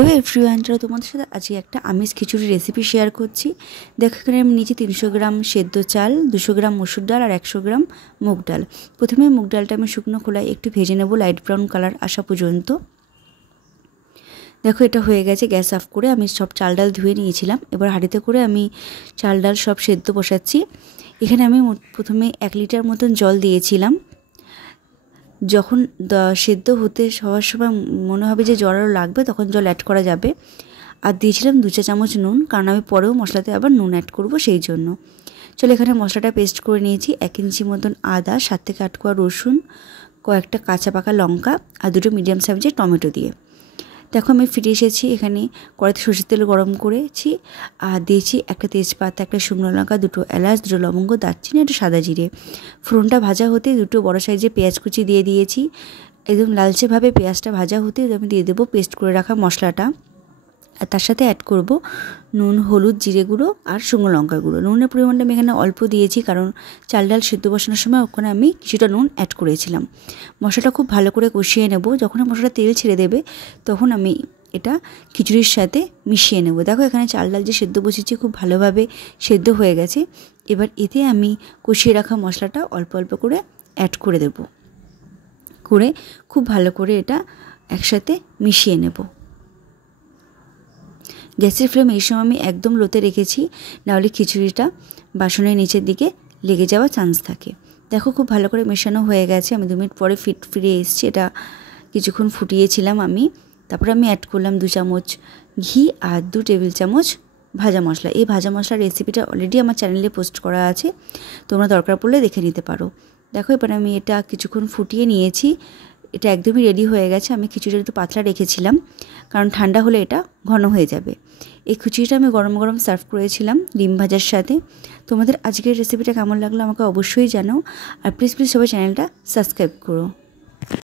Hello everyone, চলো তোমাদের সাথে আজকে একটা আমিষ খিচুড়ি রেসিপি শেয়ার করছি। দেখো এখানে আমি নিয়েছি 300 গ্রাম সেদ্ধ চাল, 200 গ্রাম মসুর ডাল আর 100 গ্রাম মুগ ডাল। প্রথমে মুগ ডালটা আমি শুকনো খোলায় একটু ভেজে নেব লাইট ব্রাউন কালার আসা পর্যন্ত। দেখো এটা হয়ে গেছে। গ্যাস অফ করে আমি সব চাল ডাল ধুয়ে নিয়েছিলাম। এবার হাঁড়িতে করে আমি চাল ডাল সব সেদ্ধ বসাচ্ছি। এখানে আমি প্রথমে 1 লিটার মতন জল দিয়েছিলাম। যখন সেদ্ধ হতে হওয়ার সময় মনে হবে যে জল আরও লাগবে তখন জল অ্যাড করা যাবে। আর দিয়েছিলাম 2 চা চামচ নুন, কারণ আমি পরেও মশলাতে আবার নুন অ্যাড করব সেই জন্য। চলো এখানে মশলাটা পেস্ট করে নিয়েছি। 1 ইঞ্চি মতন আদা, 7 থেকে 8 কোয়া রসুন, কয়েকটা কাঁচা পাকা লঙ্কা আর 2টো মিডিয়াম সাইজের টমেটো দিয়ে। দেখো আমি ফিরে এসেছি। এখানে কড়াইতে সরষের তেল গরম করেছি আর দিয়েছি একটা তেজপাতা, একটা শুকনো লঙ্কা, 2টো এলাচ, 2টো লবঙ্গ, দারচিনি, একটা সাদা জিরে। ফোড়নটা ভাজা হতে 2টো বড় সাইজের পেঁয়াজ কুচি দিয়ে দিয়েছি। একদম লালচেভাবে পেঁয়াজটা ভাজা হতে আমি দিয়ে দেবো পেস্ট করে রাখা মশলাটা। আর তার সাথে অ্যাড করব নুন, হলুদ, জিরে গুঁড়ো আর শুকনো লঙ্কা গুঁড়ো। নুনের পরিমাণটা আমি এখানে অল্প দিয়েছি, কারণ চাল ডাল সেদ্ধ বসানোর সময় ওখানে আমি কিছুটা নুন অ্যাড করেছিলাম। মশলাটা খুব ভালো করে কষিয়ে নেব। যখন মশলাটা তেল ছেড়ে দেবে তখন আমি এটা খিচুড়ির সাথে মিশিয়ে নেব। দেখো এখানে চাল ডাল যে সেদ্ধ বসেছি খুব ভালোভাবে সেদ্ধ হয়ে গেছে। এবার এতে আমি কষিয়ে রাখা মশলাটা অল্প অল্প করে অ্যাড করে দেব, করে খুব ভালো করে এটা একসাথে মিশিয়ে নেব। গ্যাসের ফ্লেম এই সময় আমি একদম লোতে রেখেছি, নাহলে খিচুড়িটা বাসনের নিচের দিকে লেগে যাওয়ার চান্স থাকে। দেখো খুব ভালো করে মেশানো হয়ে গেছে। আমি 2 মিনিট পরে ফিরে এসেছি। এটা কিছুক্ষণ ফুটিয়েছিলাম আমি। তারপরে আমি অ্যাড করলাম 2 চামচ ঘি আর 2 টেবিল চামচ ভাজা মশলা। এই ভাজা মশলার রেসিপিটা অলরেডি আমার চ্যানেলে পোস্ট করা আছে, তোমরা দরকার পড়লে দেখে নিতে পারো। দেখো এবার আমি এটা কিছুক্ষণ ফুটিয়ে নিয়েছি। এটা একদমই রেডি হয়ে গেছে। আমি খিচুড়িটা একটু পাতলা রেখেছিলাম, কারণ ঠান্ডা হলে এটা ঘন হয়ে যাবে। এই খিচুড়িটা আমি গরম গরম সার্ভ করেছিলাম ডিম ভাজার সাথে। তোমাদের আজকের রেসিপিটা কেমন লাগলো আমাকে অবশ্যই জানাও। আর প্লিজ সবাই চ্যানেলটা সাবস্ক্রাইব করো।